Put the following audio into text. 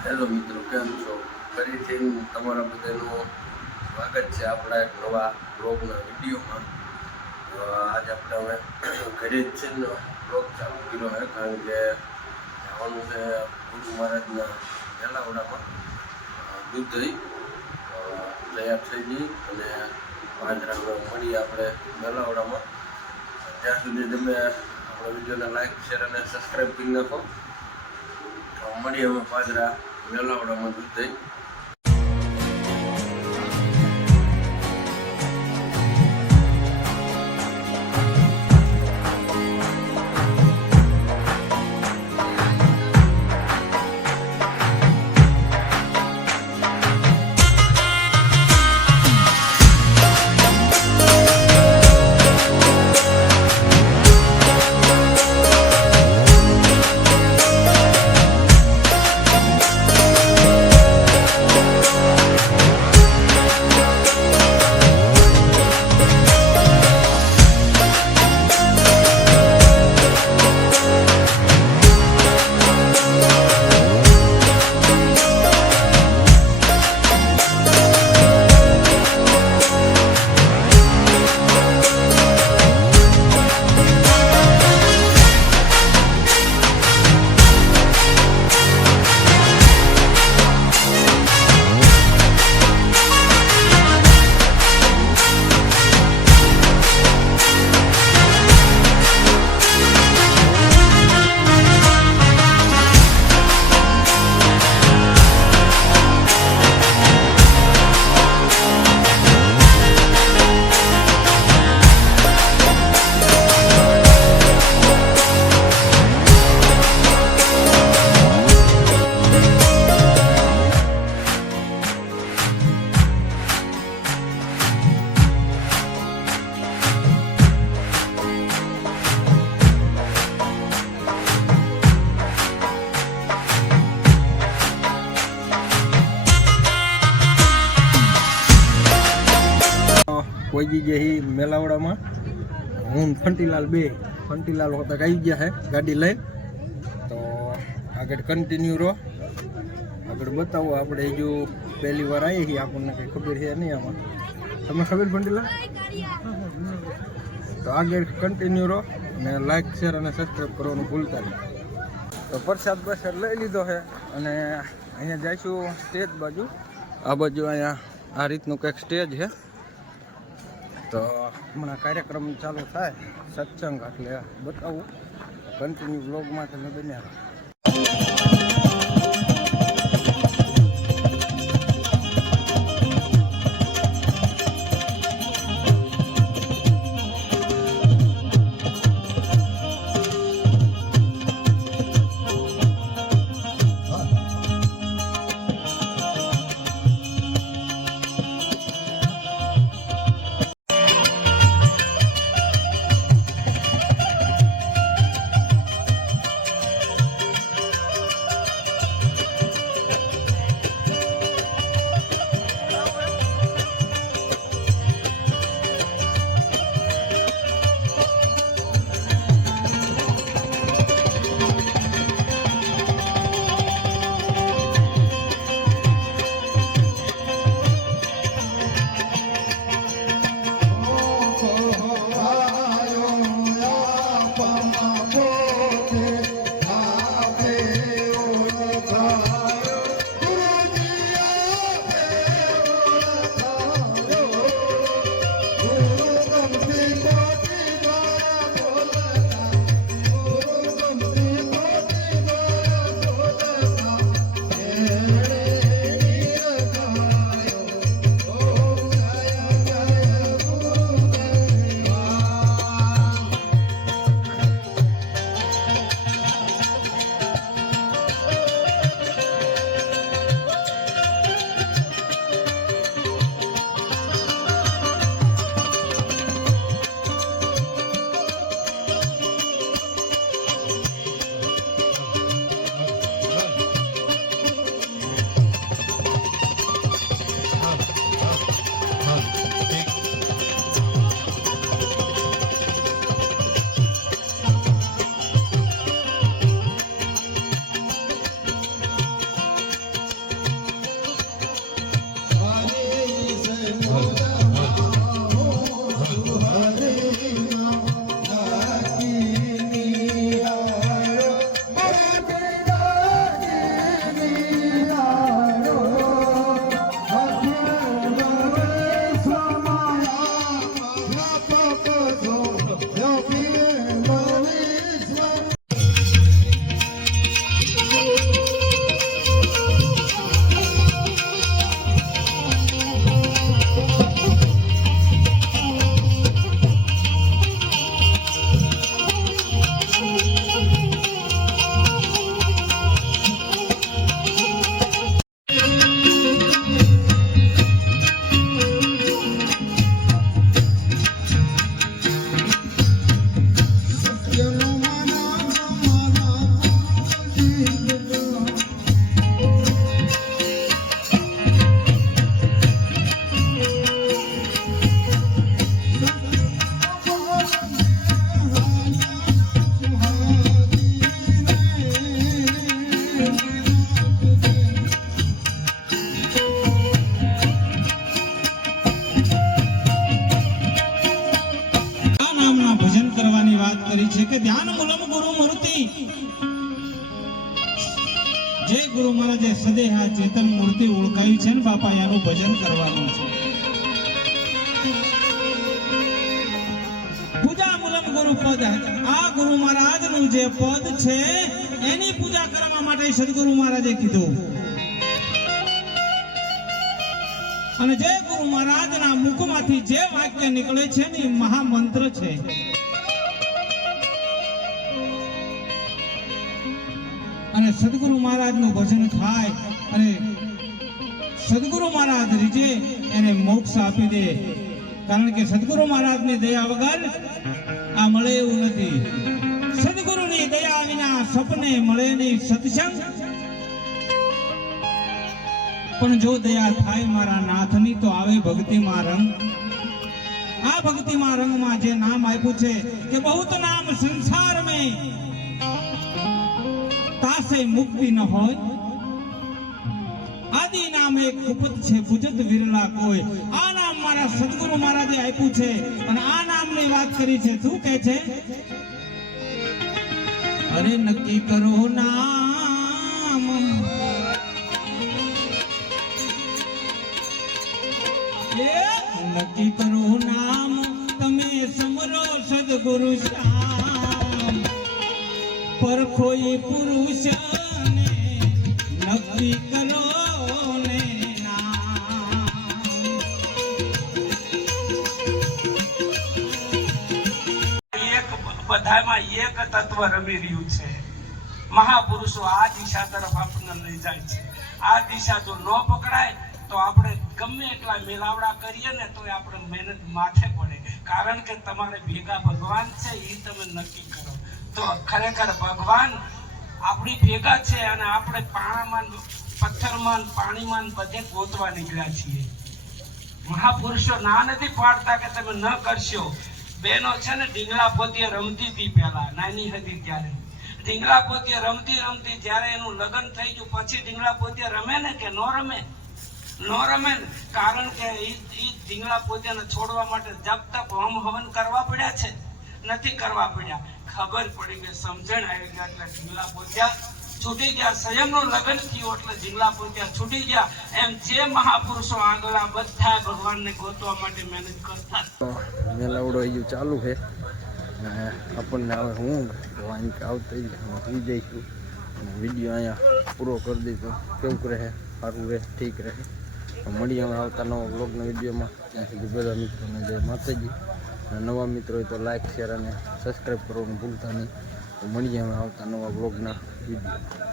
Hello મિત્રો, કેમ છો? ફરીથી તમારા બધાનું સ્વાગત છે આપણા એક નવા બ્લોગના વિડીયોમાં. આજે આપણે હવે ઘરે જ છે ને બ્લોગ ચાલુ કર્યો છે, કારણ કે જવાનું છે ગુરુ મહારાજના મેલાવડામાં. દૂધ દહીં તૈયાર થઈ ગઈ અને પાંજરામાં મળીએ આપણે મેલાવડામાં. ત્યાં સુધી તમે આપણા વિડીયોને લાઈક, શેર અને સબસ્ક્રાઈબ કરી નાખો. મળીએ અમે પાંજરા મેલાવડામાં દૂધ દહીં. પહોંચી ગયા હી મેલાવડામાં. હું ફંટીલાલ ફંટીલાલ હોતા આવી ગયા હે ગાડી લઈને. તો આગળ કન્ટિન્યુ રહો, આગળ બતાવો. આપણે જો પહેલી વાર આવી છીએ, આપણને કંઈ ખબર છે નહીં આમાં. તમને ખબર ફંટીલાલ? તો આગળ કન્ટિન્યુ રહો ને લાઈક, શેર અને સબસ્ક્રાઈબ કરવાનું ભૂલતા નહીં. તો પ્રસાદ લઈ લીધો છે અને અહીંયા જઈશું સ્ટેજ બાજુ. આ બાજુ અહીંયા આ રીતનું કંઈક સ્ટેજ છે. તો હમણાં કાર્યક્રમ ચાલુ થાય સત્સંગ, એટલે બતાવું. કન્ટિન્યુ બ્લોગમાં તમે બન્યા રહો. જ્ઞાન મૂલમ ગુરુ મૂર્તિ, જે ગુરુ મહારાજે સદેહા ચેતન મૂર્તિ ઓળખાવી છે ને બાપા, એનું ભજન કરવાનું છે. પૂજા મૂલમ ગુરુ પદ, આ ગુરુ મહારાજનું જે પદ છે એની પૂજા કરવા માટે સદગુરુ મહારાજે કીધું. અને જે ગુરુ મહારાજના મુખમાંથી જે વાક્ય નીકળે છે ને એ મહામંત્ર છે. અને સદગુરુ મહારાજનું ભજન થાય અને સદગુરુ મહારાજ રીજે એને મોક્ષ આપી દે. કારણ કે સદગુરુ મહારાજની દયા વગર આ મળે એવું નથી. સદગુરુની દયા વિના સપને મળે નહીં સત્સંગ. પણ જો દયા થાય મારા નાથની તો આવે ભક્તિમાં રંગ. આ ભક્તિમાં રંગમાં જે નામ આપ્યું છે કે બહુત નામ સંસાર મેં તાસે મુક્તિ ન હોય. આદિ નામ એક કુપત છે પૂજત વિરલા કોઈ. આ નામ મારા સદગુરુ મહારાજે આપ્યું છે અને આ નામની વાત કરી છે. શું કહે છે? અરે નક્કી કરો નામ, નક્કી કરો નામ, તમે સમરો સદગુરુ શ્યામ. પર કોઈ પુરુષ નક્કી કરો ને નામ. બધામાં એક તત્વ રમી રહ્યું છે. મહાપુરુષો આ દિશા તરફ આપણને લઈ જાય છે. આ દિશા જો ન પકડાય તો આપણે ગમે એટલા મેલાવડા કરીએ ને તો આપણે મહેનત માથે પડે. કારણ કે તમારે ભેગા ભગવાન છે એ તમે નક્કી કરો. તો ખરેખર ભગવાન આપણી ભેગા છે અને આપણે પાણામાં, પથ્થરમાં, પાણીમાં બધે ગોતવા નીકળ્યા છીએ. મહાપુરુષો ના નથી પાડતા કે તમે ન કરશો. બહેનો છે ને ઢીંગલા પોતીએ રમતી હતી, પહેલા નાની હતી ત્યારે ઢીંગલા પોતીએ રમતી જ્યારે એનું લગ્ન થઈ ગયું પછી ઢીંગલા પોતીએ રમે ને કે નો રમે? નો રમે ને. કારણ કે એ ઢીંગલા પોતીને છોડવા માટે જપ તપ હોમ હવન કરવા પડ્યા છે? નથી કરવા પડ્યા. ખબર પડી કે સમજણ આવી ગયા એટલે ઢીંગલા પોત્યા છૂટી ગયા. સંયમનું લગ્ન થયું એટલે ઢીંગલા પોત્યા છૂટી ગયા. એમ જે મહાપુરુષો આગળ બધા ભગવાનને ગોતવા માટે મહેનત કરતા. મેલાવડો અહીં ચાલુ છે. આપણને હવે હું આવતી સુઈ જઈશું અને વિડીયો અહીંયા પૂરો કરી દીધો. કેવું રહે? સારું રહે, ઠીક રહે. મળીએ અમે આવતા નવા બ્લોગના વિડીયોમાં. ત્યાં સુધી બધા મિત્રોને જય માતાજી. નવા મિત્રો હોય તો લાઈક, શેર અને સબસ્ક્રાઈબ કરવાનું ભૂલતા નહીં. મળીએ અમે આવતા નવા બ્લોગના વિડીયો.